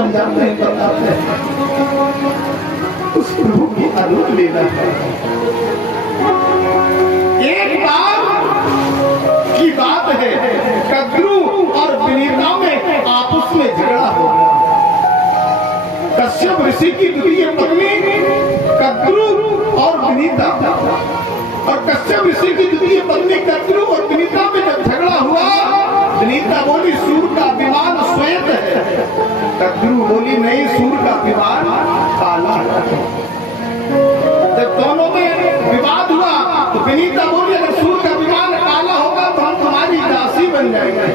समझाते हैं, बताते हैं, उस प्रभु की अनूप लीला है। एक बार की बात है, कद्रू और विनीता में आपस में झगड़ा हो गया। कश्यप ऋषि की द्वितीय पत्नी कद्रू और विनीता, और कश्यप ऋषि की द्वितीय पत्नी कद्रू और विनीता में जब झगड़ा हुआ, विनीता बोली सूर का विमान श्वेत है, कद्रू बोली नहीं, सूर का विमान काला है। जब दोनों में विवाद हुआ तो विनीता बोली अगर सूर का विमान काला होगा तो हम तुम्हारी दासी बन जाएंगे।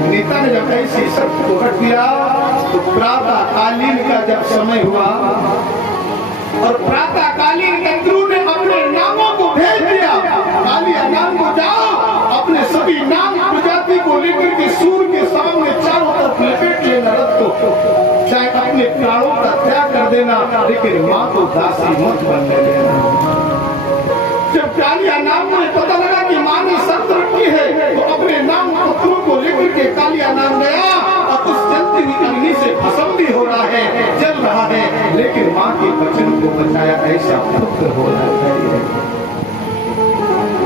विनीता ने जब ऐसी शब्द को रख दिया तो प्रातः कालीन का जब समय हुआ और प्रातः कालीन कद्रू ने अपने नामों को भेज दिया, कालिया नाम को जाओ अपने सभी नाम प्रजाति को लेकर के सूर के सामने चारों तरफ लपेट लेना रथ को, चाहे अपने प्राणों का त्याग कर देना, लेकिन माँ को दासी मत बनने देना। जब कालिया नाम को पता लगा कि माँ ने शर्त रखी है तो अपने नाम पुत्रों को लेकर के कालिया नाम गया और उस जलती हुई अग्नि से भस्म भी हो रहा है, जल रहा है, लेकिन माँ के वचन को बचाया, ऐसा पुत्र होना चाहिए।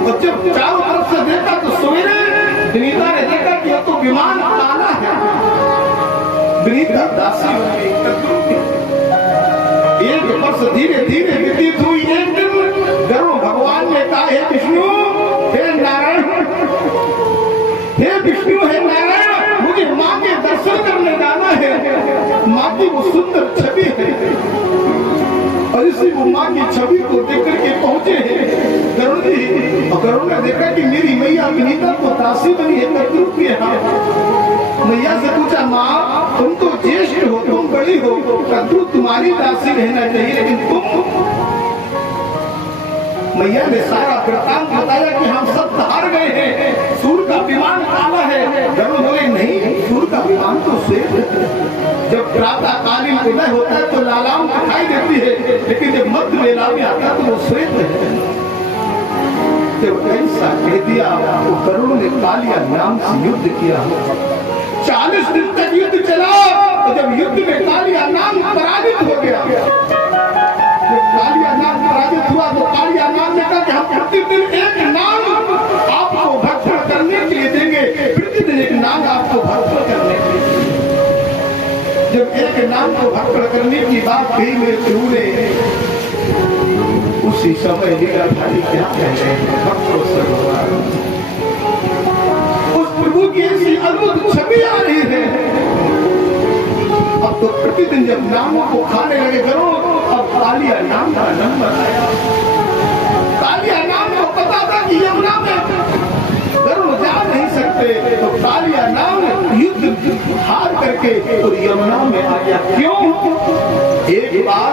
और जब चारों तरफ से देखा तो सवेरे विनीता ने देखा कि तो विमान काला है। विनीता दासी बनी कद्रू की। एक वर्ष धीरे धीरे व्यतीत हुई। एक दिन गरुड़ भगवान ने कहा, हे विष्णु, हे नारायण, हे विष्णु, हे नारायण, मुझे माँ के दर्शन करने जाना है। माँ की वो सुंदर छवि है और इसी वो माँ की छवि को देख करके पहुंचे हैं गरुड़ जी। और गरुड़ ने देखा कि मेरी मैया विनीता को दासी बनी है कद्रू के यहाँ। मैया से पूछा, माँ तुम तो ज्येष्ठ हो, तुम बड़ी हो, कद्रू तुम्हारी दासी रहना चाहिए, लेकिन तुम। मैया ने सारा वृत्तांत बताया कि हम सब हार गए हैं, सूर का विमान काला है। गरुड़ बोले नहीं, सूर का विमान तो श्वेत है। जब प्रातः कालीन उदय होता है तो लालाम दिखाई देती है, लेकिन जब मध्य वेला में आता है तो वो श्वेत है। जब ऐसा कह दिया तो गरुड़ ने कालिया नाम से युद्ध किया। 40 दिन तक युद्ध चला और जब युद्ध में कालिया नाम पराजित हो गया, जब कालिया नाम पराजित हुआ तो कालिया नाम ने कहा कि हम प्रतिदिन एक नाम आपको भक्षण करने के लिए देंगे, प्रतिदिन एक नाम आपको भक्षण करने के लिए। जब एक नाम को भक्षण करने की बात कही मेरे प्रभु ने, उसी समय लीलाधारी क्या कह रहे हैं, भक्तों से उस प्रभु की ऐसी अद्भुत छवि आ रही है। अब तो प्रतिदिन जब नामों को खाने लगे गरुड़, अब कालिया नाम का नंबर आया। कालिया नाम को पता था कि यमुना में गरुड़ जा नहीं सकते, तो कालिया नाम युद्ध हार करके और यमुना में आ गया। क्यों? एक बार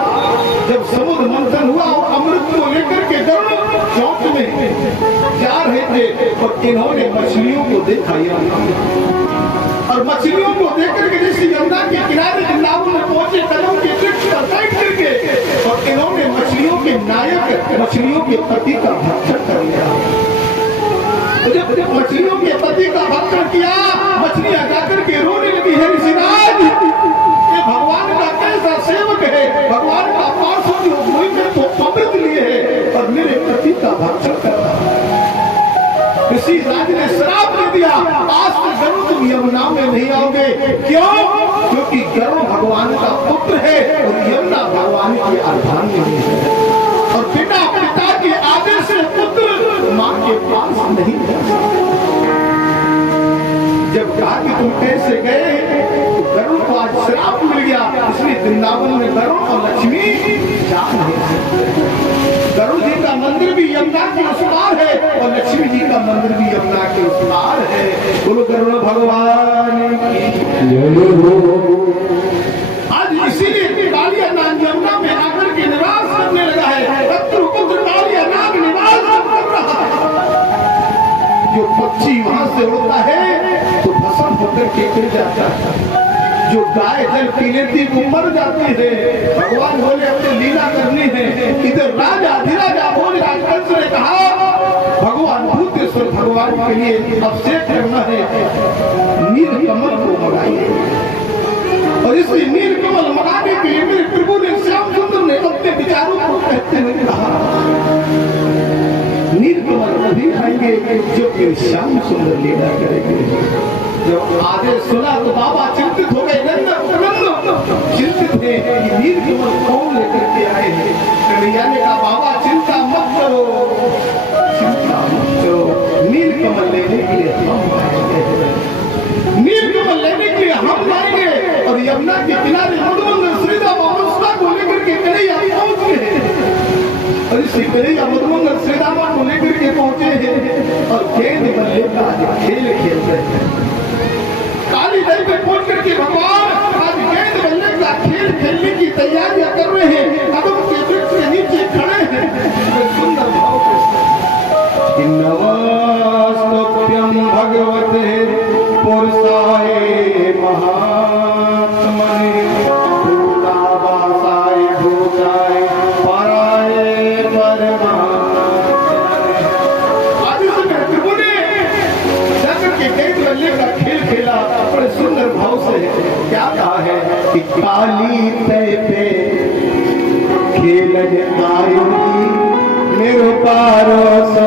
जब समुद्र मंथन हुआ और अमृत को लेकर के गरुड़ चौक में जा रहे थे और इन्होंने मछलियों को देखा यमुना में, और मछलियों को देखकर के जैसे यमुना के किनारे वृंदावन में पहुंचे, कदम के वृक्ष पर बैठ करके और इन्होंने मछलियों के नायक, मछलियों के पति का भक्षण कर लिया। जब मछलियों के पति का भक्षण किया, मछलियां जाकर के रोने लगी, है ऋषिराज, ये भगवान का कैसा सेवक है, भगवान का पार्षद जो मुझे तो अमृत लिए है और मेरे पति का भक्षण कर रहा है। ऋषि राज ने श्राप दे दिया, आज से गरुड़ तुम यमुना में नहीं आओगे। क्यों? क्योंकि गरुड़ भगवान का पुत्र है और यमुना भगवान की अर्धांगिनी है, और पिता के आदेश से पुत्र माँ के पास नहीं जा सकते। जब कहा कि तुम कैसे गए, तो गरुड़ को आज श्राप मिल गया, इसलिए वृंदावन में गरुड़ और लक्ष्मी जा नहीं सकते। गरुड़ जी का मंदिर भी यमुना के उस पार है और लक्ष्मी जी का मंदिर भी यमुना के उस पार है। बोलो गरुड़ भगवान की। आज इसीलिए कालिया नाग यमुना में आकर के निवास करने लगा है। पुत्र कालिया नाग निवास कर रहा है। जो पक्षी वहां से उड़ता है तो भस्म होकर के गिर जाता है, जो गाय जल पी लेती वो मर जाती है। भगवान बोले अपने लीला करनी है। इधर राजा अधिराजा बोल राजवंश ने कहा भगवान भूतेश्वर भगवान के लिए अभिषेक करना है, नील कमल को मंगाइए। और इसी नील कमल मनाने के लिए मेरे प्रभु ने श्याम सुंदर ने अपने विचारों को कहते हुए कहा, नील कमल तभी आएंगे जो मेरे श्याम सुंदर लीला करेंगे। जब आदेश सुना तो बाबा चिंतित हो गए, चिंतित थे कि नील कमल कौन लेकर के आए हैं। कन्हैया ने कहा, बाबा चिंता मत करो, चिंता मत करो, नील कमल लेने के लिए हम आएंगे, नील कमल लेने के लिए हम आएंगे। और यमुना के किनारे मधुमंगल श्रीदाम अवस्था को लेकर के कन्हैया पहुंच गए। और इसी कन्हैया मधुमंगल श्रीदामा को लेकर के पहुंचे हैं और गेंद बल्ले का खेल खेल रहे हैं। काली दल पे पहुंच करके भगवान आज गेंद बल्ले का खेल खेलने की तैयारियां कर रहे हैं। कदम के वृक्ष के नीचे खड़े हैं। सुंदर भाव के नमस्तुभ्यं भगवते पुरुषाय महात्मने भूतावासाय भूताय पराय परमात्मने। आज इस प्रभु ने जाकर के गेंद बल्ले का खेल खेला। बड़े सुंदर भाव से क्या कहा है कि काली तय पे खेलन आयुगी निरुपारो सो